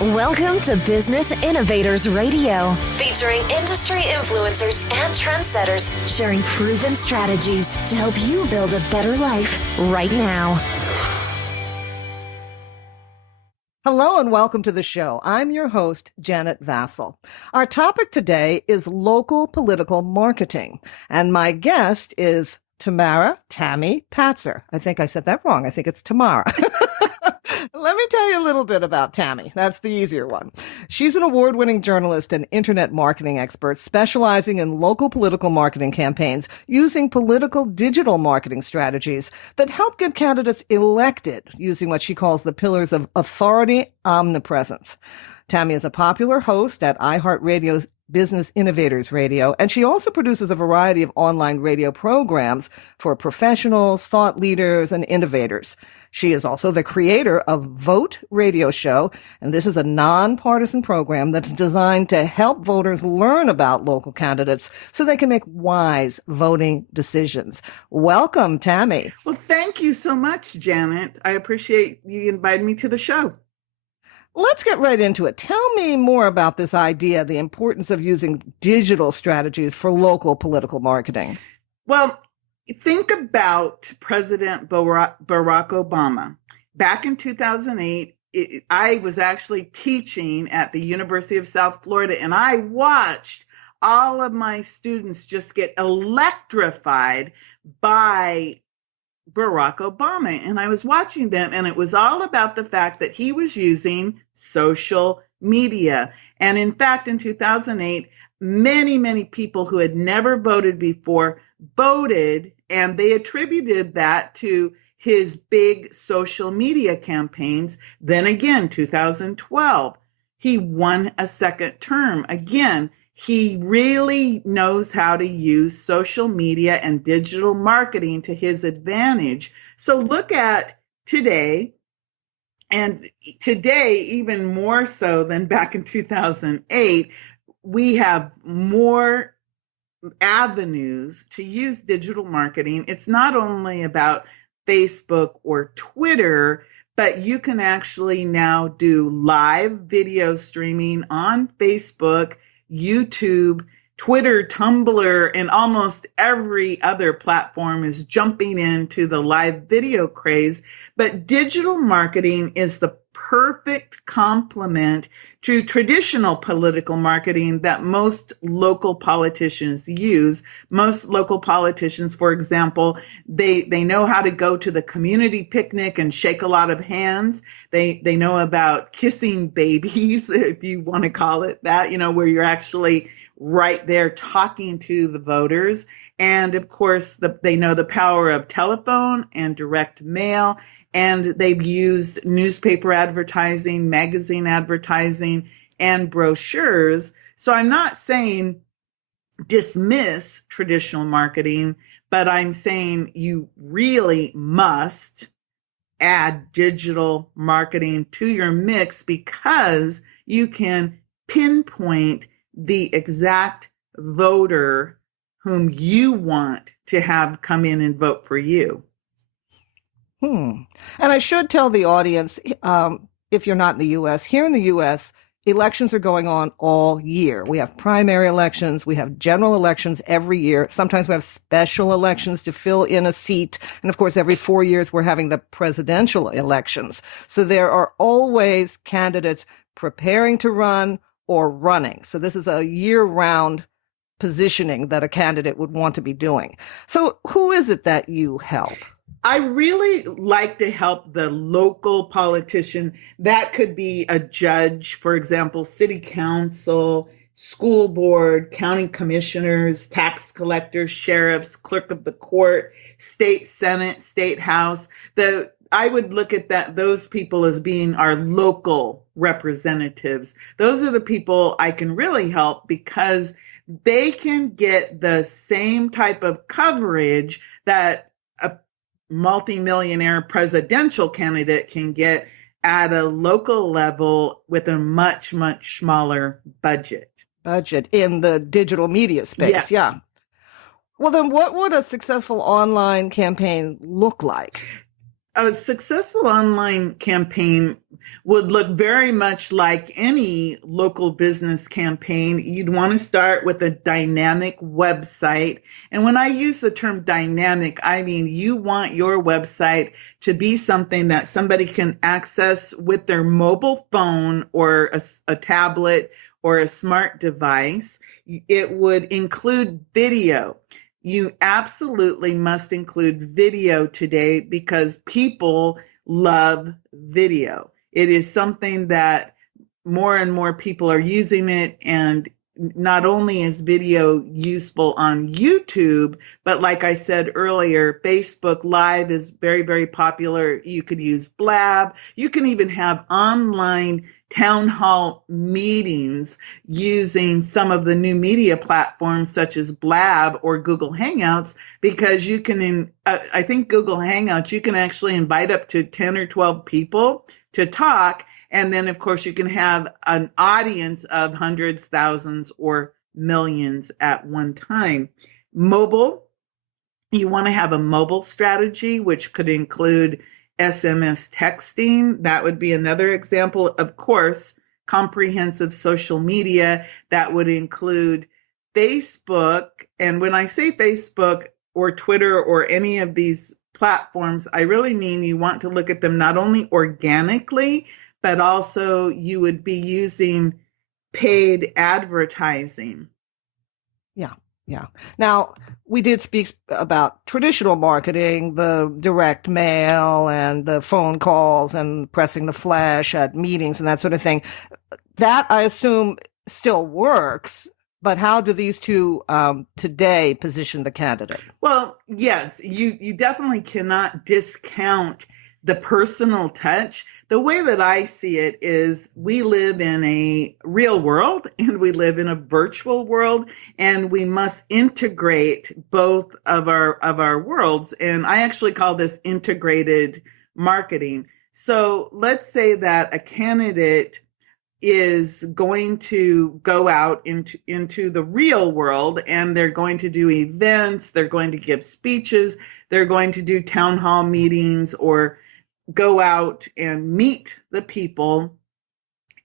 Welcome to Business Innovators Radio, featuring industry influencers and trendsetters sharing proven strategies to help you build a better life right now. Hello and welcome to the show. I'm your host, Janet Vassell. Our topic today is local political marketing, and my guest is Tamara, Tami, Patzer. I think I said that wrong. I think it's Tamara. Let me tell you a little bit about Tami. That's the easier one. She's an award-winning journalist and internet marketing expert specializing in local political marketing campaigns using political digital marketing strategies that help get candidates elected using what she calls the pillars of Authority Omnipresence. Tami is a popular host at iHeart Radio's Business Innovators Radio, and she also produces a variety of online radio programs for professionals, thought leaders, and innovators. She is also the creator of Vote Radio Show, and this is a non-partisan program that's designed to help voters learn about local candidates so they can make wise voting decisions. Welcome, Tami. Well, thank you so much, Janet. I appreciate you inviting me to the show. Let's get right into it. Tell me more about this idea, the importance of using digital strategies for local political marketing. Well, think about President Barack Obama. Back in 2008, I was actually teaching at the University of South Florida, and I watched all of my students just get electrified by Barack Obama. And I was watching them, and it was all about the fact that he was using social media. And in fact, in 2008, many people who had never voted before voted, and they attributed that to his big social media campaigns. Then again, 2012, he won a second term. Again, he really knows how to use social media and digital marketing to his advantage. So look at today, and today, even more so than back in 2008, we have more avenues to use digital marketing. It's not only about Facebook or Twitter, but you can actually now do live video streaming on Facebook, YouTube, Twitter, Tumblr, and almost every other platform is jumping into the live video craze. But digital marketing is the perfect complement to traditional political marketing that most local politicians use. Most local politicians, for example, they know how to go to the community picnic and shake a lot of hands. They know about kissing babies, if you want to call it that, where you're actually right there talking to the voters. And of course, they know the power of telephone and direct mail. And they've used newspaper advertising, magazine advertising, and brochures. So I'm not saying dismiss traditional marketing, but I'm saying you really must add digital marketing to your mix because you can pinpoint the exact voter whom you want to have come in and vote for you. And I should tell the audience, if you're not in the U.S., here in the U.S., elections are going on all year. We have primary elections. We have general elections every year. Sometimes we have special elections to fill in a seat. And of course, every 4 years, we're having the presidential elections. So there are always candidates preparing to run or running. So this is a year-round positioning that a candidate would want to be doing. So who is it that you help? I really like to help the local politician. That could be a judge, for example, city council, school board, county commissioners, tax collectors, sheriffs, clerk of the court, state senate, state house. I would look at those people as being our local representatives. Those are the people I can really help because they can get the same type of coverage that a multimillionaire presidential candidate can get at a local level with a much smaller budget. In the digital media space. Yes. Yeah. Well, then what would a successful online campaign look like? A successful online campaign would look very much like any local business campaign. You'd want to start with a dynamic website. And when I use the term dynamic, I mean you want your website to be something that somebody can access with their mobile phone or a tablet or a smart device. It would include video. You absolutely must include video today because people love video. It is something that more and more people are using it. And not only is video useful on YouTube, but like I said earlier, Facebook Live is very, very popular. You could use Blab. You can even have online town hall meetings using some of the new media platforms such as Blab or Google Hangouts, because you can, I think Google Hangouts, you can actually invite up to 10 or 12 people to talk. And then, of course, you can have an audience of hundreds, thousands, or millions at one time. Mobile, you want to have a mobile strategy, which could include SMS texting. That would be another example. Of course, comprehensive social media. That would include Facebook. And when I say Facebook or Twitter or any of these platforms, I really mean you want to look at them not only organically, but also you would be using paid advertising. Yeah. Yeah. Now, we did speak about traditional marketing, the direct mail and the phone calls and pressing the flash at meetings and that sort of thing. That, I assume, still works. But how do these two today position the candidate? Well, yes, you definitely cannot discount the personal touch. The way that I see it is we live in a real world and we live in a virtual world, and we must integrate both of our worlds. And I actually call this integrated marketing. So let's say that a candidate is going to go out into the real world, and they're going to do events, they're going to give speeches, they're going to do town hall meetings or go out and meet the people,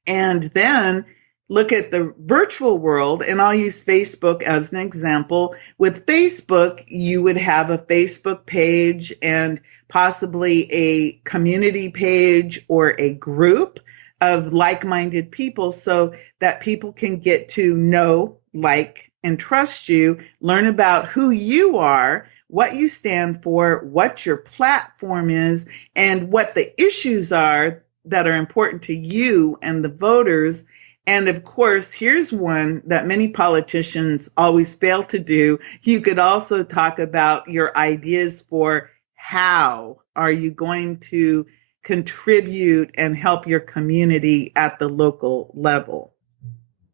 and then look at the virtual world. And I'll use Facebook as an example. With Facebook, you would have a Facebook page and possibly a community page or a group of like-minded people so that people can get to know, like, and trust you, learn about who you are, what you stand for, what your platform is, and what the issues are that are important to you and the voters. And of course, here's one that many politicians always fail to do. You could also talk about your ideas for how are you going to contribute and help your community at the local level.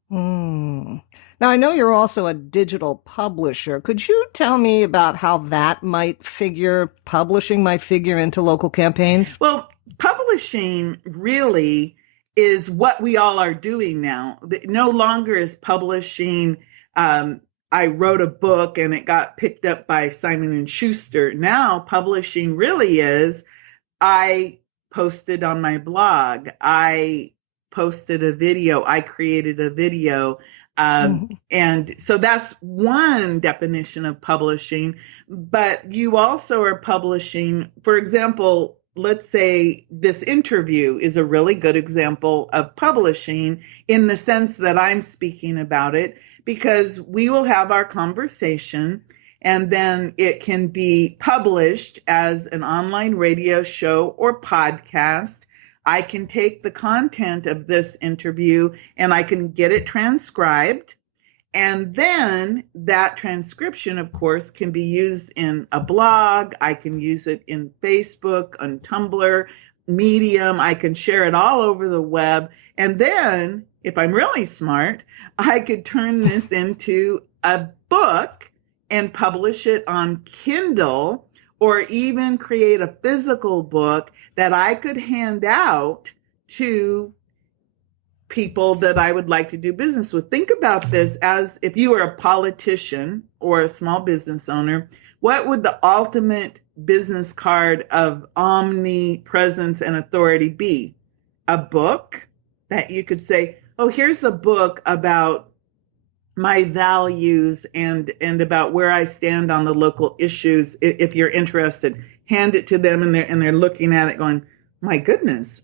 Now, I know you're also a digital publisher. Could you tell me about how that publishing might figure into local campaigns? Well, publishing really is what we all are doing now. No longer is publishing, I wrote a book and it got picked up by Simon & Schuster. Now publishing really is, I posted on my blog, I posted a video, I created a video. And so that's one definition of publishing. But you also are publishing, for example, let's say this interview is a really good example of publishing in the sense that I'm speaking about it, because we will have our conversation and then it can be published as an online radio show or podcast. I can take the content of this interview and I can get it transcribed. And then that transcription, of course, can be used in a blog. I can use it in Facebook, on Tumblr, Medium. I can share it all over the web. And then, if I'm really smart, I could turn this into a book and publish it on Kindle, or even create a physical book that I could hand out to people that I would like to do business with. Think about this as if you were a politician or a small business owner. what would the ultimate business card of omnipresence and authority be? A book that you could say, oh, here's a book about my values and about where I stand on the local issues. If you're interested, hand it to them, and they're looking at it going, my goodness,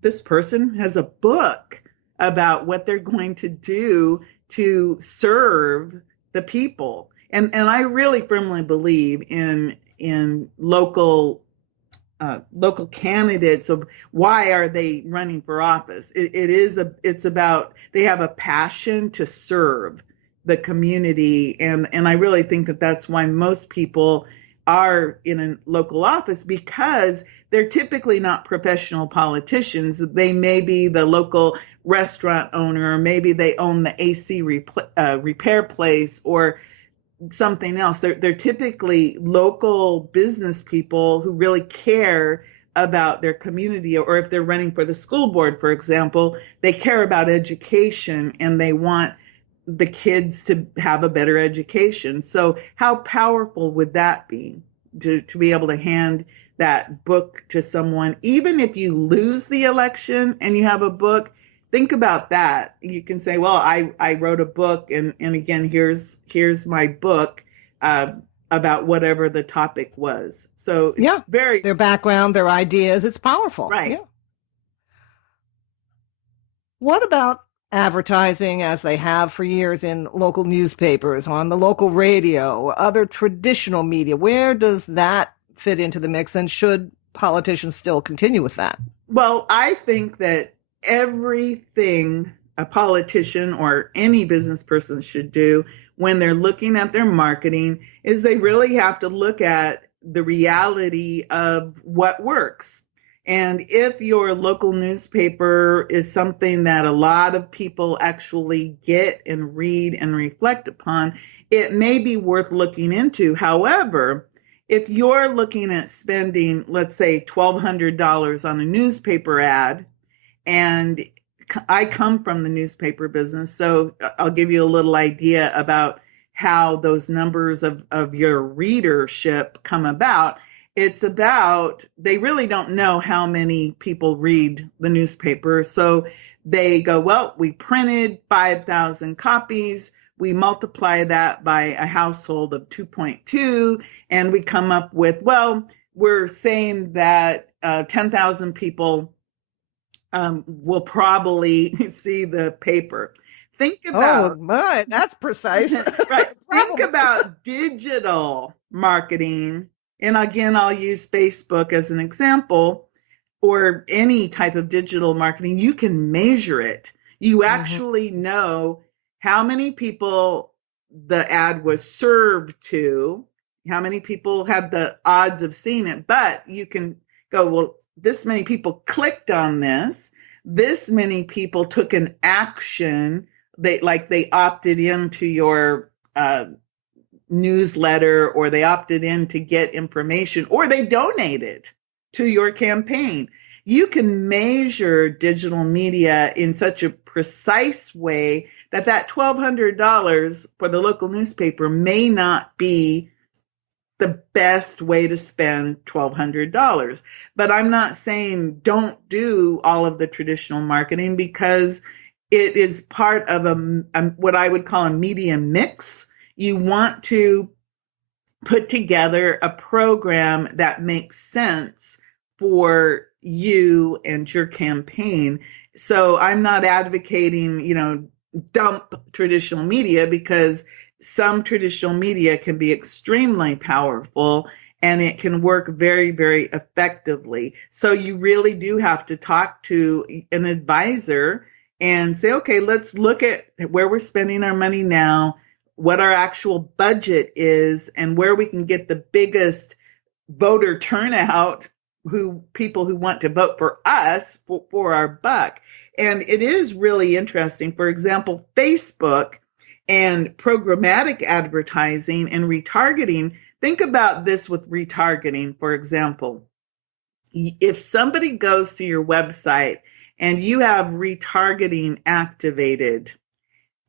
this person has a book about what they're going to do to serve the people. And I really firmly believe in local candidates of why are they running for office. It's about they have a passion to serve the community, and I really think that that's why most people are in a local office, because they're typically not professional politicians. They may be the local restaurant owner, or maybe they own the AC repair place, or something else. They're typically local business people who really care about their community, or if they're running for the school board, for example, they care about education and they want the kids to have a better education. So how powerful would that be to be able to hand that book to someone, even if you lose the election and you have a book? Think about that. You can say, well, I wrote a book, and again, here's my book about whatever the topic was. So it's their background, their ideas, it's powerful. Right. Yeah. What about advertising, as they have for years in local newspapers, on the local radio, other traditional media? Where does that fit into the mix, and should politicians still continue with that? Well, I think that everything a politician or any business person should do when they're looking at their marketing is they really have to look at the reality of what works. And if your local newspaper is something that a lot of people actually get and read and reflect upon, it may be worth looking into. However, if you're looking at spending, let's say, $1,200 on a newspaper ad, and I come from the newspaper business, so I'll give you a little idea about how those numbers of your readership come about. It's about, they really don't know how many people read the newspaper. So they go, well, we printed 5,000 copies. We multiply that by a household of 2.2, and we come up with, well, we're saying that 10,000 people will probably see the paper. Think about, that's precise. right. Think about digital marketing. And again, I'll use Facebook as an example, or any type of digital marketing. You can measure it. You actually know how many people the ad was served to, how many people have the odds of seeing it, but you can go, well, this many people clicked on this many people took an action, they opted into your newsletter, or they opted in to get information, or they donated to your campaign. You can measure digital media in such a precise way that $1,200 for the local newspaper may not be the best way to spend $1,200. But I'm not saying don't do all of the traditional marketing, because it is part of what I would call a media mix. You want to put together a program that makes sense for you and your campaign. So I'm not advocating, dump traditional media, because some traditional media can be extremely powerful and it can work very, very effectively. So you really do have to talk to an advisor and say, okay, let's look at where we're spending our money now, what our actual budget is, and where we can get the biggest voter turnout, people who want to vote for us for our buck. And it is really interesting. For example, Facebook and programmatic advertising and retargeting. Think about this with retargeting, for example. If somebody goes to your website and you have retargeting activated,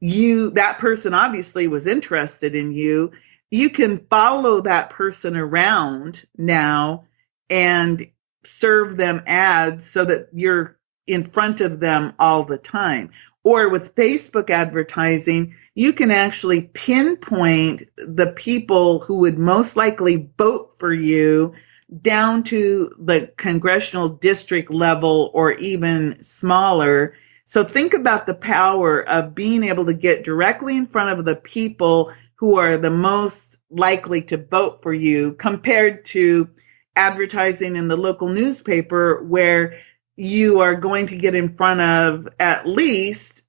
that person obviously was interested in you. you can follow that person around now and serve them ads so that you're in front of them all the time. Or with Facebook advertising, you can actually pinpoint the people who would most likely vote for you down to the congressional district level or even smaller. So think about the power of being able to get directly in front of the people who are the most likely to vote for you compared to advertising in the local newspaper where you are going to get in front of at least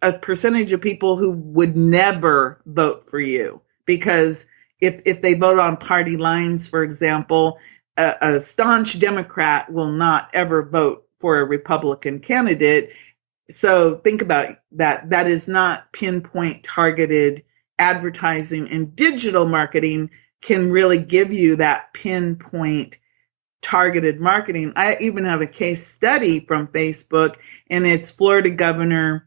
a percentage of people who would never vote for you. Because if they vote on party lines, for example, a staunch Democrat will not ever vote for a Republican candidate. So think about that. That is not pinpoint targeted advertising, and digital marketing can really give you that pinpoint targeted marketing. I even have a case study from Facebook, and it's Florida Governor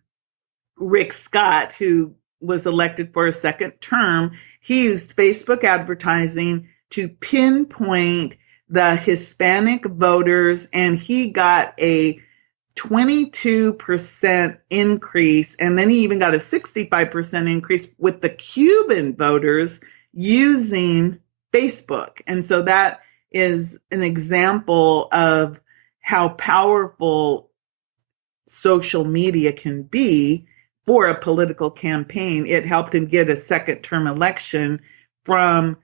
Rick Scott, who was elected for a second term. He used Facebook advertising to pinpoint the Hispanic voters, and he got a 22% increase, and then he even got a 65% increase with the Cuban voters using Facebook. And so that is an example of how powerful social media can be for a political campaign. It helped him get a second term election from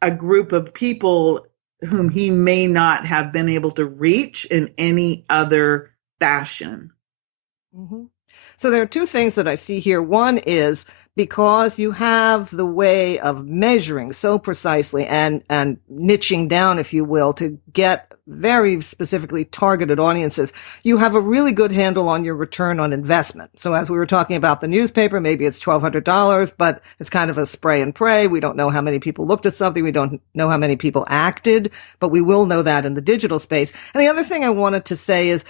a group of people whom he may not have been able to reach in any other fashion. Mm-hmm. So there are two things that I see here. One is because you have the way of measuring so precisely and niching down, if you will, to get very specifically targeted audiences, you have a really good handle on your return on investment. So as we were talking about the newspaper, maybe it's $1,200, but it's kind of a spray and pray. We don't know how many people looked at something. We don't know how many people acted, but we will know that in the digital space. And the other thing I wanted to say is,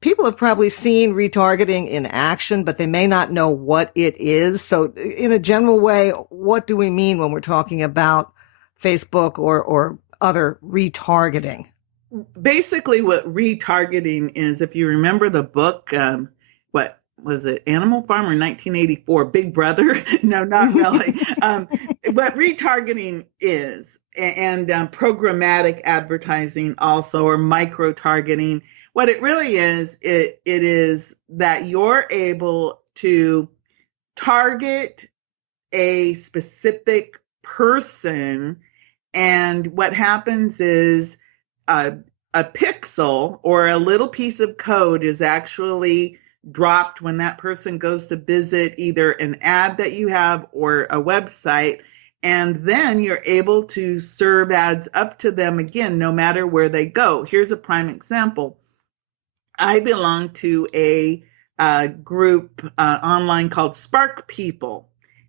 people have probably seen retargeting in action, but they may not know what it is. So in a general way, what do we mean when we're talking about Facebook or other retargeting? Basically, what retargeting is, if you remember the book, what was it, Animal Farm or 1984, Big Brother? No, not really. What retargeting is, and programmatic advertising also, or micro-targeting, what it really is, it is that you're able to target a specific person, and what happens is a pixel or a little piece of code is actually dropped when that person goes to visit either an ad that you have or a website, and then you're able to serve ads up to them again, no matter where they go. Here's a prime example. I belong to a group online called Spark People,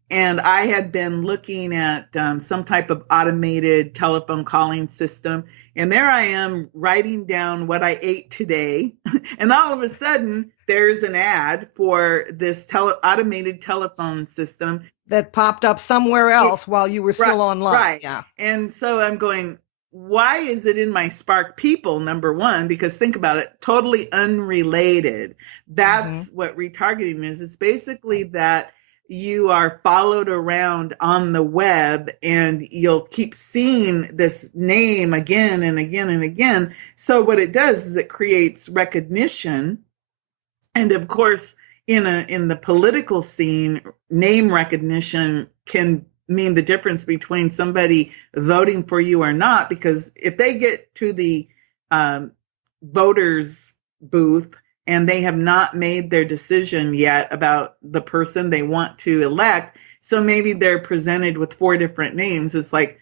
and I had been looking at some type of automated telephone calling system, and there I am writing down what I ate today, and all of a sudden there's an ad for this automated telephone system that popped up somewhere else while you were still online. Right. Yeah. And so I'm going, why is it in my Spark People, number one? Because think about it, totally unrelated. That's what retargeting is. It's basically that you are followed around on the web and you'll keep seeing this name again and again and again. So what it does is it creates recognition. And of course, in the political scene, name recognition can mean the difference between somebody voting for you or not, because if they get to the voters booth and they have not made their decision yet about the person they want to elect, so maybe they're presented with 4 different names. It's like,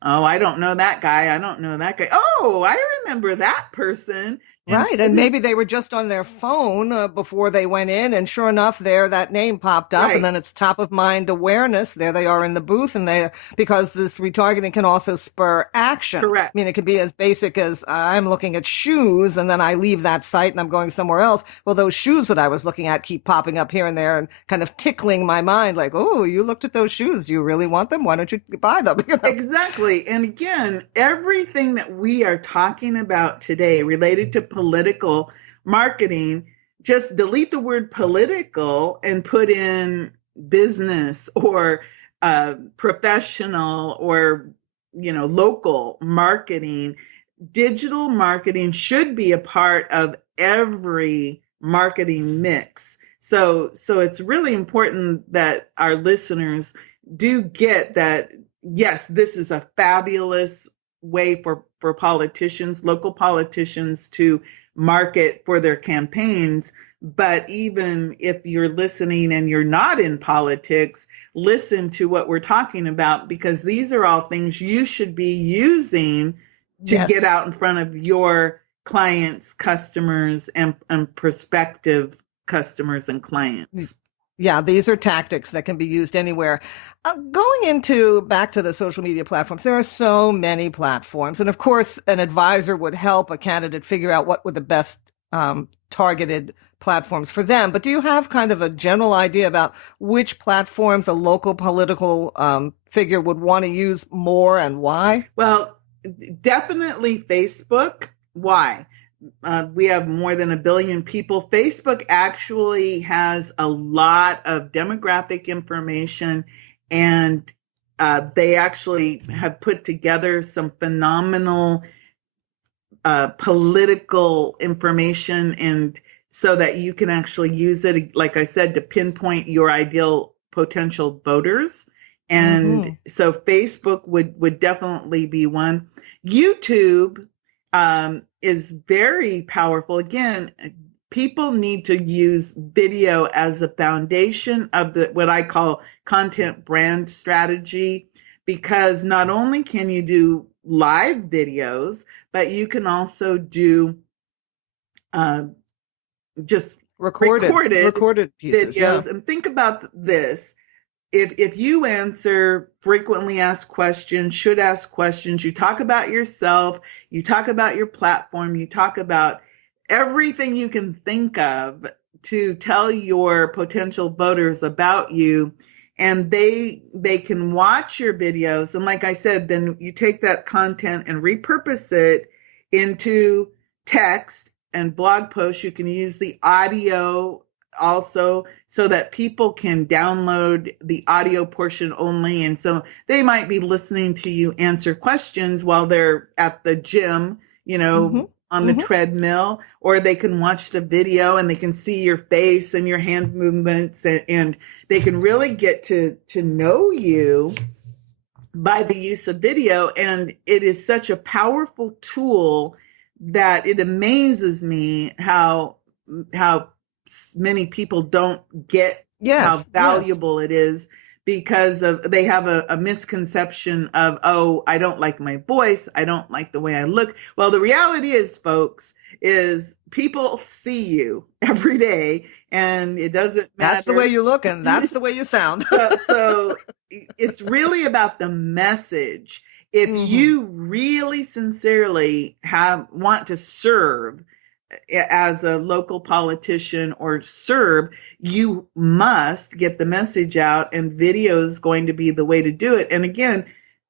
oh, I don't know that guy. I don't know that guy. Oh, I remember that person. Right. And maybe they were just on their phone before they went in. And sure enough, there that name popped up. Right. And then it's top of mind awareness. There they are in the booth. And because this retargeting can also spur action. Correct. I mean, it could be as basic as I'm looking at shoes and then I leave that site and I'm going somewhere else. Well, those shoes that I was looking at keep popping up here and there and kind of tickling my mind like, oh, you looked at those shoes. Do you really want them? Why don't you buy them? You know? Exactly. And again, everything that we are talking about today related to political marketing, just delete the word political and put in business or professional or local marketing. Digital marketing should be a part of every marketing mix. So it's really important that our listeners do get that. Yes, this is a fabulous way for politicians, local politicians, to market for their campaigns. But even if you're listening and you're not in politics, listen to what we're talking about, because these are all things you should be using to get out in front of your clients, customers, and prospective customers and clients. Yeah, these are tactics that can be used anywhere. Back to the social media platforms, there are so many platforms. And of course, an advisor would help a candidate figure out what were the best targeted platforms for them. But do you have kind of a general idea about which platforms a local political figure would want to use more and why? Well, definitely Facebook. Why? We have more than 1 billion people. Facebook actually has a lot of demographic information, and they actually have put together some phenomenal political information, and so that you can actually use it, like I said, to pinpoint your ideal potential voters. And so Facebook would definitely be one. YouTube is very powerful. Again, people need to use video as a foundation of what I call content brand strategy, because not only can you do live videos, but you can also do just recorded pieces, videos. And think about this. If you answer frequently asked questions, should ask questions, you talk about yourself, you talk about your platform, you talk about everything you can think of to tell your potential voters about you, and they can watch your videos. And like I said, then you take that content and repurpose it into text and blog posts. You can use the audio also, so that people can download the audio portion only. And so they might be listening to you answer questions while they're at the gym, on the treadmill, or they can watch the video and they can see your face and your hand movements, and they can really get to know you by the use of video. And it is such a powerful tool that it amazes me how many people don't get how valuable it is, because they have a misconception of, oh, I don't like my voice, I don't like the way I look. Well, the reality is, folks, is people see you every day, and it doesn't matter. That's the way you look, and that's the way you sound. So it's really about the message. If you really sincerely want to serve as a local politician or serve, you must get the message out, and video is going to be the way to do it. And again,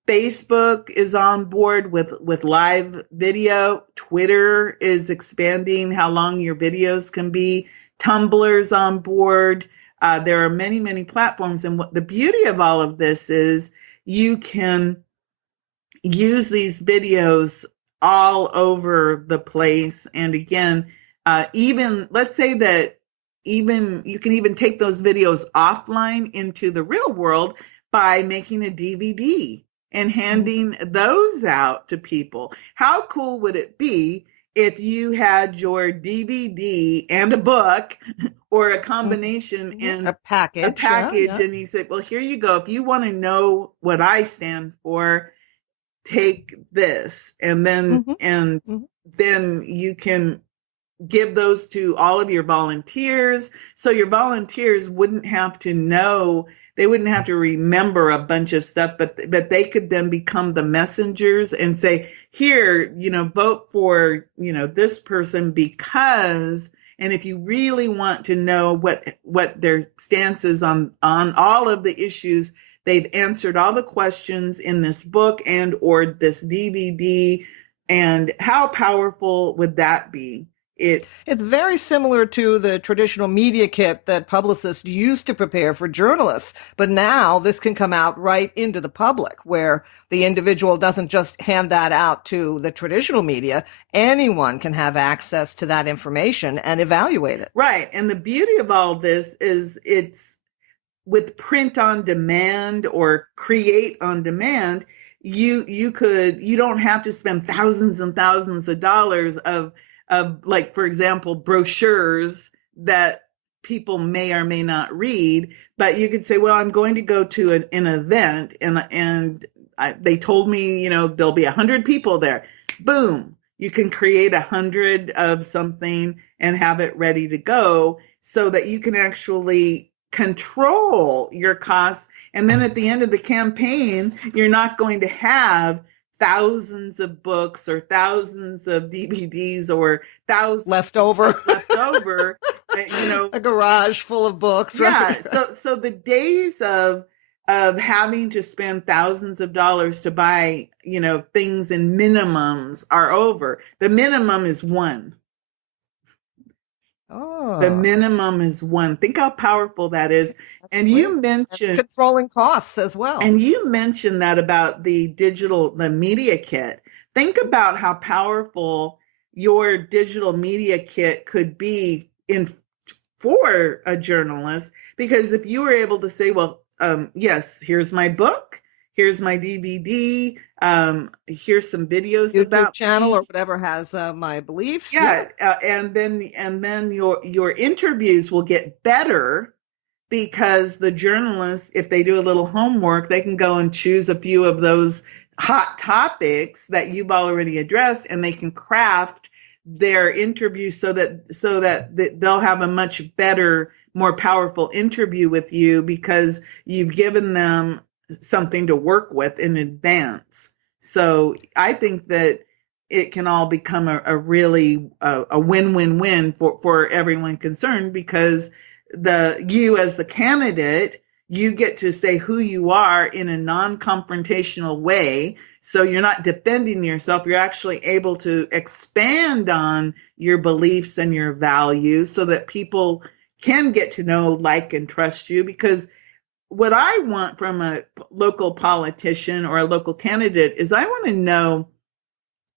Facebook is on board with live video. Twitter is expanding how long your videos can be. Tumblr's on board. There are many, many platforms. And what the beauty of all of this is, you can use these videos all over the place. And again, even let's say that even you can even take those videos offline into the real world by making a DVD and handing those out to people. How cool would it be if you had your DVD and a book, or a combination in a package, and you said, well, here you go. If you want to know what I stand for, take this, and then then you can give those to all of your volunteers. So your volunteers wouldn't have to know, they wouldn't have to remember a bunch of stuff, but they could then become the messengers and say, here, vote for, this person because, and if you really want to know what their stance is on all of the issues, they've answered all the questions in this book and or this DVD. And how powerful would that be? It's very similar to the traditional media kit that publicists used to prepare for journalists. But now this can come out right into the public, where the individual doesn't just hand that out to the traditional media. Anyone can have access to that information and evaluate it. Right. And the beauty of all this is it's with print on demand or create on demand. You don't have to spend thousands and thousands of dollars of like, for example, brochures that people may or may not read, but you could say, well, I'm going to go to an event and they told me, there'll be 100 people there. Boom. You can create 100 of something and have it ready to go so that you can actually control your costs. And then at the end of the campaign, you're not going to have thousands of books or thousands of DVDs or thousands left over, a garage full of books. Yeah. Right? So the days of having to spend thousands of dollars to buy, things in minimums are over. The minimum is one. Oh. The minimum is one. Think how powerful that is. And you mentioned controlling costs as well. And you mentioned that about the media kit. Think about how powerful your digital media kit could be for a journalist, because if you were able to say, well, yes, here's my book, here's my DVD, here's some videos YouTube about channel or whatever has my beliefs. Yeah, and then your interviews will get better because the journalists, if they do a little homework, they can go and choose a few of those hot topics that you've already addressed, and they can craft their interview so that they'll have a much better, more powerful interview with you because you've given them something to work with in advance. So I think that it can all become a really a win-win-win for everyone concerned, because you as the candidate, you get to say who you are in a non-confrontational way. So you're not defending yourself. You're actually able to expand on your beliefs and your values so that people can get to know, like, and trust you. Because what I want from a local politician or a local candidate is I want to know,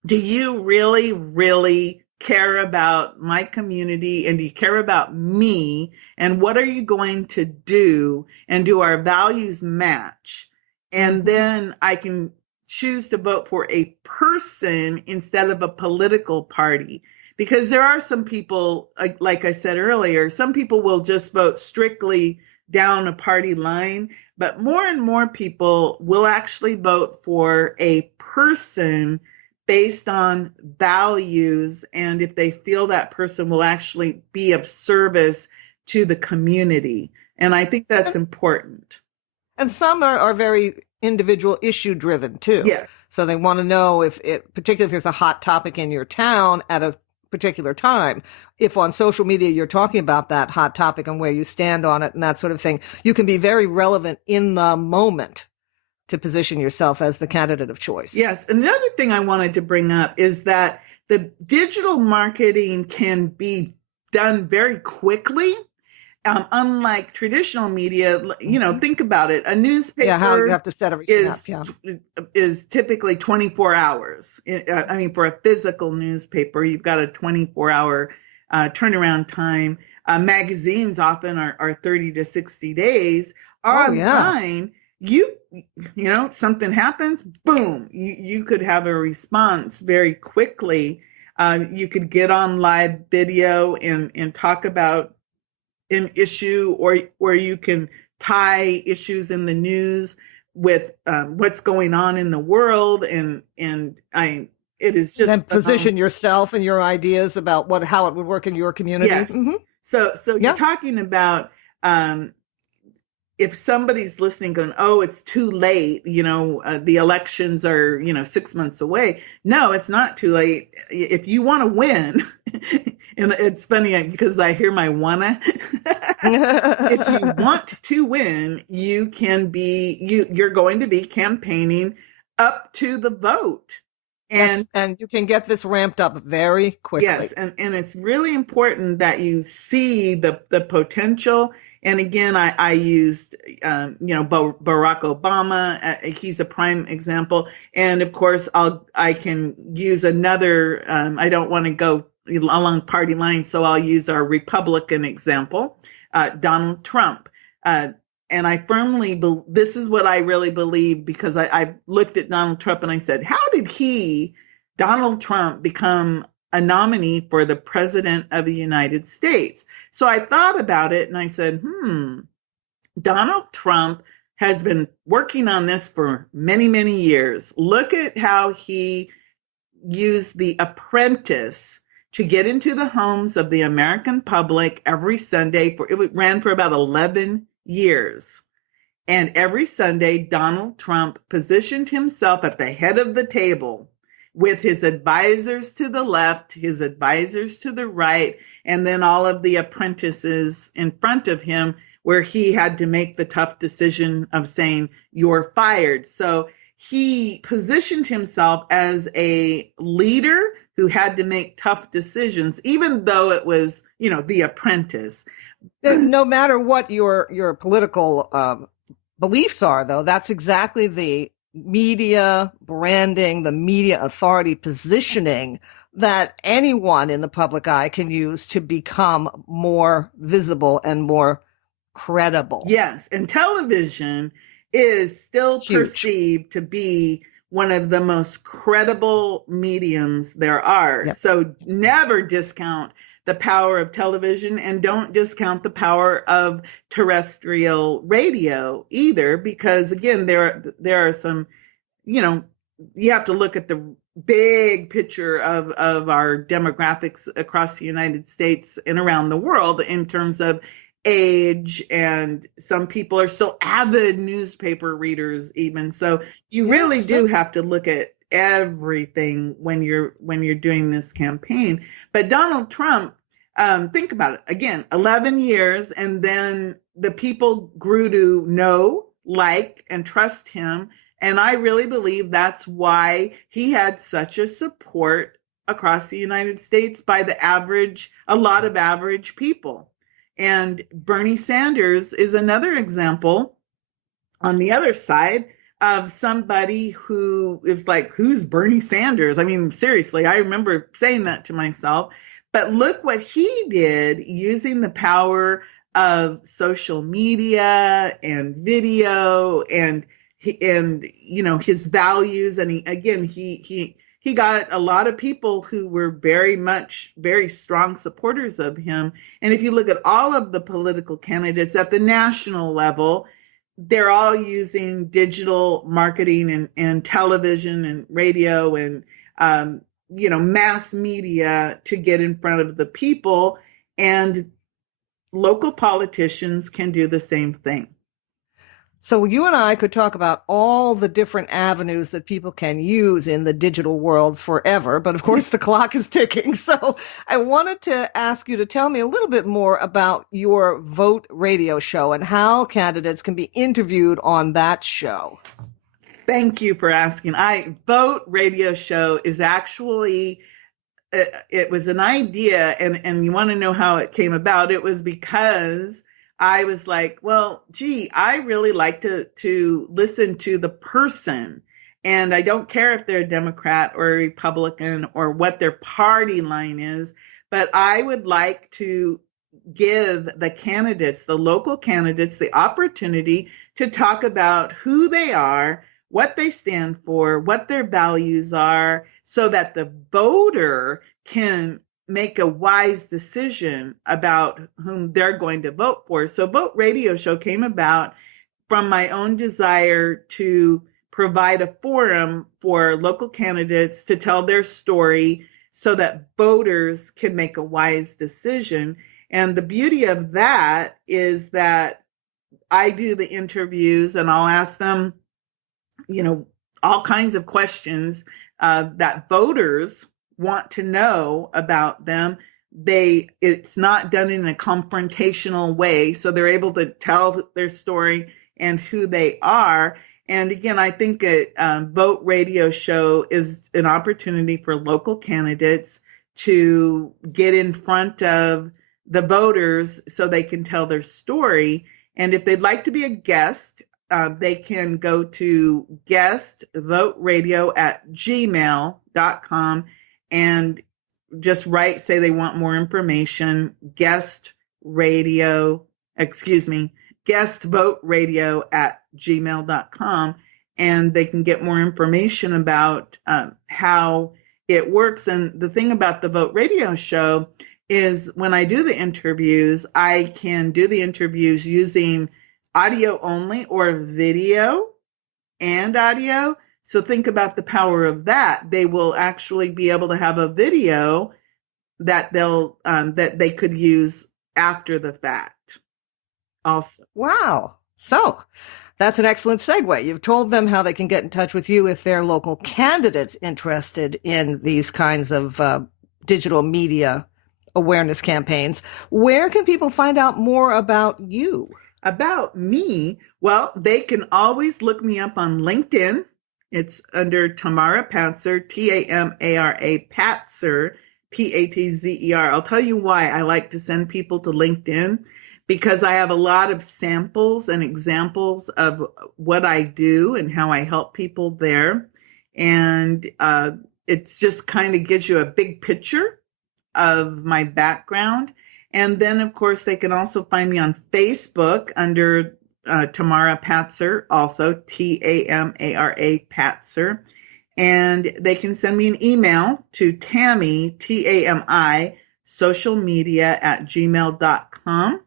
do you really, really care about my community, and do you care about me, and what are you going to do, and do our values match? And then I can choose to vote for a person instead of a political party. Because there are some people, like I said earlier, some people will just vote strictly down a party line, but more and more people will actually vote for a person based on values, and if they feel that person will actually be of service to the community. And I think that's important. And some are very individual issue driven too. Yeah. So they want to know particularly if there's a hot topic in your town at a particular time. If on social media you're talking about that hot topic and where you stand on it and that sort of thing, you can be very relevant in the moment to position yourself as the candidate of choice. Yes. Another thing I wanted to bring up is that the digital marketing can be done very quickly. Unlike traditional media, think about it. A newspaper how you have to set everything up, is typically 24 hours. For a physical newspaper, you've got a 24-hour turnaround time. Magazines often are 30 to 60 days. Online, something happens, boom, you could have a response very quickly. You could get on live video and talk about an issue, or you can tie issues in the news with what's going on in the world, and it is And just then phenomenal. position yourself and your ideas about how it would work in your community. Yes. Mm-hmm. So you're Yeah. talking about if somebody's listening going, oh, it's too late, the elections are, 6 months away. No, it's not too late. If you want to win, and it's funny because I hear my wanna. If you want to win, you're going to be campaigning up to the vote. Yes, And and you can get this ramped up very yes, quickly. and it's really important that you see the potential. And again, I used Barack Obama. He's a prime example. And of course, I can use another. I don't want to go along party lines, so I'll use our Republican example, Donald Trump. Uh, and I firmly this is what I really believe, because I looked at Donald Trump and I said, how did Donald Trump become a nominee for the president of the United States? So I thought about it and I said, Donald Trump has been working on this for many, many years. Look at how he used The Apprentice to get into the homes of the American public every Sunday. It ran for about 11 years. And every Sunday, Donald Trump positioned himself at the head of the table with his advisors to the left, his advisors to the right, and then all of the apprentices in front of him, where he had to make the tough decision of saying, you're fired. So he positioned himself as a leader who had to make tough decisions, even though it was, The Apprentice. No matter what your political beliefs are, though, that's exactly the media branding, the media authority positioning that anyone in the public eye can use to become more visible and more credible. Yes, and television is still Huge. perceived to be one of the most credible mediums there are. Yep. So never discount the power of television, and don't discount the power of terrestrial radio either, because again, there are some, you have to look at the big picture of our demographics across the United States and around the world in terms of age, and some people are still avid newspaper readers even. So you really do have to look at everything when you're doing this campaign. But Donald Trump, think about it again, 11 years, and then the people grew to know, like, and trust him. And I really believe that's why he had such a support across the United States by a lot of average people. And Bernie Sanders is another example on the other side of somebody who is like, who's Bernie Sanders? I mean, seriously, I remember saying that to myself. But look what he did using the power of social media and video and his values. And he got a lot of people who were very strong supporters of him. And if you look at all of the political candidates at the national level, they're all using digital marketing and television and radio and, mass media to get in front of the people. And local politicians can do the same thing. So you and I could talk about all the different avenues that people can use in the digital world forever, but of course the clock is ticking. So I wanted to ask you to tell me a little bit more about your Vote radio show and how candidates can be interviewed on that show. Thank you for asking. Vote radio show is actually, it was an idea, and you want to know how it came about. It was because I was like, well, gee, I really like to listen to the person. And I don't care if they're a Democrat or a Republican or what their party line is, but I would like to give the local candidates, the opportunity to talk about who they are, what they stand for, what their values are, so that the voter can make a wise decision about whom they're going to vote for. So Vote Radio Show came about from my own desire to provide a forum for local candidates to tell their story so that voters can make a wise decision. And the beauty of that is that I do the interviews and I'll ask them, all kinds of questions that voters want to know about them. It's not done in a confrontational way, so they're able to tell their story and who they are. And again, I think a vote radio show is an opportunity for local candidates to get in front of the voters so they can tell their story. And if they'd like to be a guest, they can go to guestvoteradio@gmail.com and just say they want more information, guestvoteradio@gmail.com, and they can get more information about how it works. And the thing about the Vote Radio show is when I do the interviews, I can do the interviews using audio only or video and audio. So think about the power of that. They will actually be able to have a video that that they could use after the fact also. Wow. So that's an excellent segue. You've told them how they can get in touch with you if they're local candidates interested in these kinds of digital media awareness campaigns. Where can people find out more about you? About me? Well, they can always look me up on LinkedIn. It's under Tamara Patzer, Tamara Patzer, Patzer. I'll tell you why I like to send people to LinkedIn, because I have a lot of samples and examples of what I do and how I help people there. And it's just kind of gives you a big picture of my background. And then, of course, they can also find me on Facebook under Tamara Patzer, also Tamara Patzer. And they can send me an email to Tami, Tami, socialmedia@gmail.com.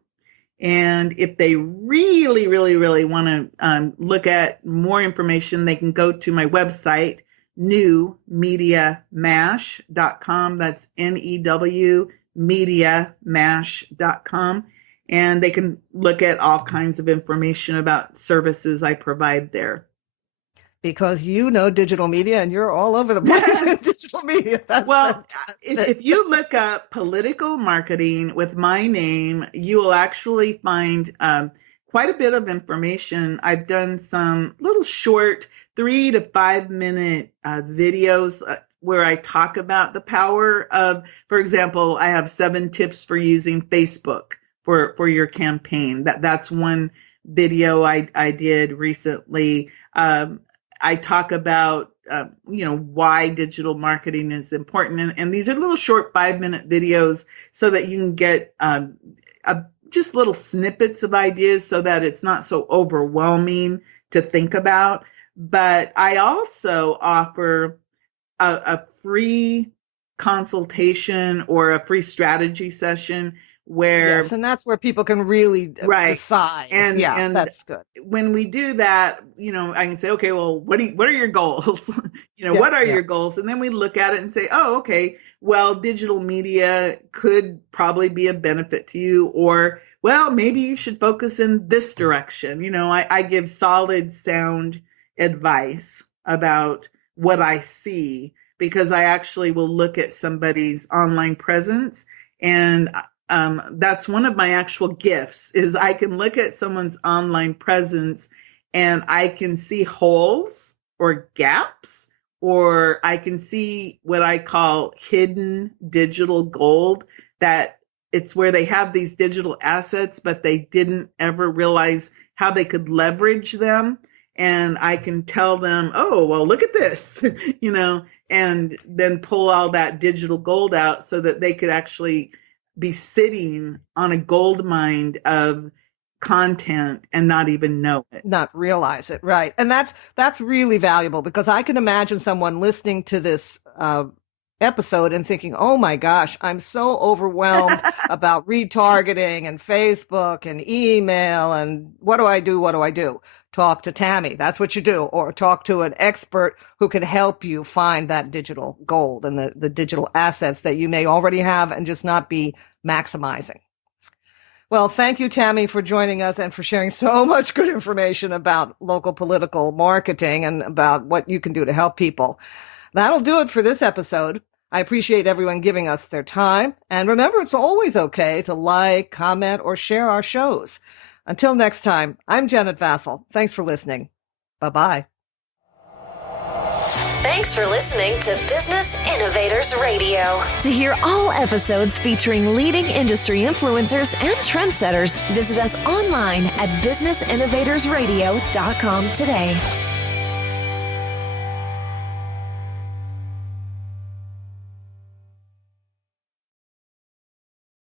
And if they really, really, really want to look at more information, they can go to my website, newmediamash.com. That's NEW mediamash.com, and they can look at all kinds of information about services I provide there. Because you know digital media and you're all over the place in digital media. If you look up political marketing with my name, you will actually find quite a bit of information. I've done some little short 3 to 5 minute videos where I talk about the power of, for example, I have 7 tips for using Facebook for your campaign. That's one video I did recently. I talk about, why digital marketing is important. And these are little short 5-minute videos so that you can get just little snippets of ideas so that it's not so overwhelming to think about. But I also offer a free consultation or a free strategy session where yes, and that's where people can really decide. And that's good. When we do that, I can say, okay, well, what are your goals? What are your goals? And then we look at it and say, oh, okay, well, digital media could probably be a benefit to you, or, well, maybe you should focus in this direction. I give solid, sound advice about what I see, because I actually will look at somebody's online presence, and that's one of my actual gifts, is I can look at someone's online presence and I can see holes or gaps, or I can see what I call hidden digital gold, that it's where they have these digital assets, but they didn't ever realize how they could leverage them. And I can tell them, oh, well, look at this, and then pull all that digital gold out so that they could actually be sitting on a gold mine of content and not even know it. Not realize it, right. And that's really valuable, because I can imagine someone listening to this episode and thinking, oh my gosh, I'm so overwhelmed about retargeting and Facebook and email and what do I do? What do I do? Talk to Tami. That's what you do. Or talk to an expert who can help you find that digital gold and the digital assets that you may already have and just not be maximizing. Well, thank you, Tami, for joining us and for sharing so much good information about local political marketing and about what you can do to help people. That'll do it for this episode. I appreciate everyone giving us their time. And remember, it's always okay to like, comment, or share our shows. Until next time, I'm Janet Vassell. Thanks for listening. Bye-bye. Thanks for listening to Business Innovators Radio. To hear all episodes featuring leading industry influencers and trendsetters, visit us online at businessinnovatorsradio.com today.